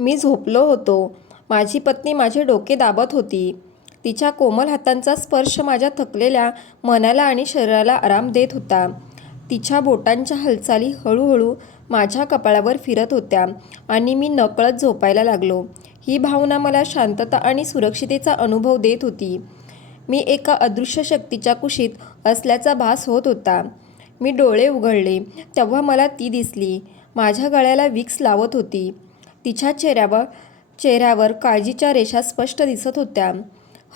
मी झोपलो होतो. माझी पत्नी माझे डोके दाबत होती. तिच्या कोमल हातांचा स्पर्श माझ्या थकलेल्या मनाला आणि शरीराला आराम देत होता. तिच्या बोटांच्या हालचाली हळूहळू माझ्या कपाळावर फिरत होत्या आणि मी नकळत झोपायला लागलो. ही भावना मला शांतता आणि सुरक्षिततेचा अनुभव देत होती. मी एका अदृश्य शक्तीच्या कुशीत असल्याचा भास होत होता. मी डोळे उघडले तेव्हा मला ती दिसली. माझ्या गळ्याला विक्स लावत होती. तिच्या चेहऱ्यावर काळजीच्या रेषा स्पष्ट दिसत होत्या.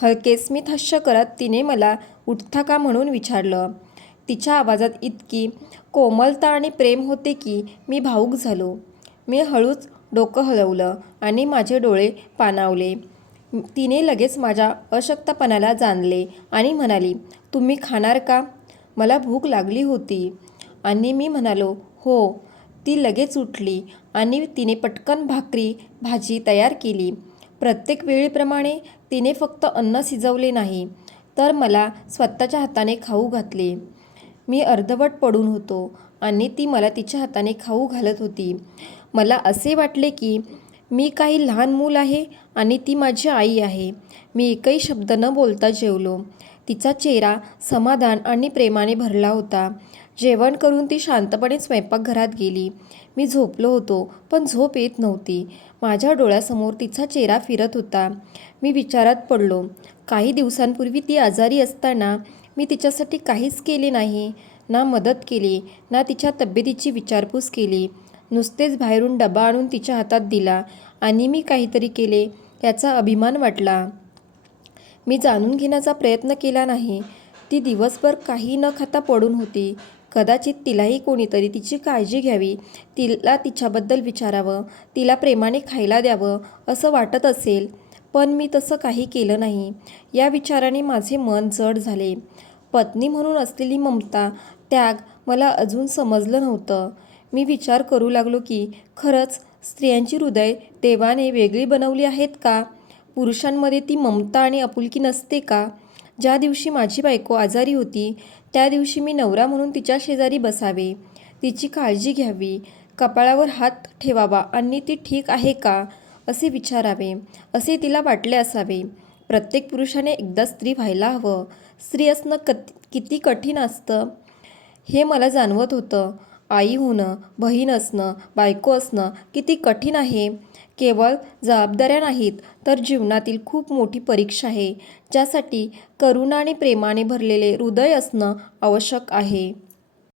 हलके स्मित हास्य करत तिने मला उठता का म्हणून विचारलं. तिच्या आवाजात इतकी कोमलता आणि प्रेम होते की मी भावूक झालो. मी हळूच डोकं हलवलं आणि माझे डोळे पाणावले. तिने लगेच माझ्या अशक्तपणाला जाणले आणि म्हणाली, तुम्ही खाणार का? मला भूक लागली होती आणि मी म्हणालो, हो. ती लगेच उठली आणि तिने पटकन भाकरी भाजी तयार केली. प्रत्येक वेळेप्रमाणे तिने फक्त अन्न शिजवले नाही, तर मला स्वतःच्या हाताने खाऊ घातले. मी अर्धवट पडून होतो आणि ती मला तिच्या हाताने खाऊ घालत होती. मला असे वाटले की मी काही लहान मूल आहे आणि ती माझी आई आहे. मी एकही शब्द न बोलता जेवलो. तिचा चेहरा समाधान आणि प्रेमाने भरला होता. जेवण करून ती शांतपणे स्वयंपाकघरात गेली. मी झोपलो होतो, पण झोप येत नव्हती. माझ्या डोळ्यासमोर तिचा चेहरा फिरत होता. मी विचारात पडलो. काही दिवसांपूर्वी ती आजारी असताना मी तिच्यासाठी काहीच केले नाही. ना मदत केली, ना तिच्या तब्येतीची विचारपूस केली. नुसतेच बाहेरून डबा आणून तिच्या हातात दिला आणि मी काहीतरी केले याचा अभिमान वाटला. मी जाणून घेण्याचा प्रयत्न केला नाही. ती दिवसभर काही न खाता पडून होती. कदाचित तिलाही कोणीतरी तिची काळजी घ्यावी, तिला तिच्याबद्दल विचारावं, तिला प्रेमाने खायला द्यावं असं वाटत असेल. पण मी तसं काही केलं नाही. या विचाराने माझे मन जड झाले. पत्नी म्हणून असलेली ममता, त्याग मला अजून समजलं नव्हतं. मी विचार करू लागलो की खरंच स्त्रियांची हृदय देवाने वेगळी बनवली आहेत का? पुरुषांमध्ये ती ममता आणि आपुलकी नसते का? ज्या दिवशी माझी बायको आजारी होती त्या दिवशी मी नवरा म्हणून तिच्या शेजारी बसावे, तिची काळजी घ्यावी, कपाळावर हात ठेवावा आणि ती ठीक आहे का असे विचारावे, असे तिला वाटले असावे. प्रत्येक पुरुषाने एकदा स्त्री व्हायला हवं. स्त्री असणं किती कठीण असतं हे मला जाणवत होतं. आई होणं, बहीण असणं, बायको असणं किती कठीण आहे. केवळ जबाबदाऱ्या नाहीत, तर जीवनातील खूप मोठी परीक्षा आहे, ज्यासाठी करुणा आणि प्रेमाने भरलेले हृदय असणं आवश्यक आहे.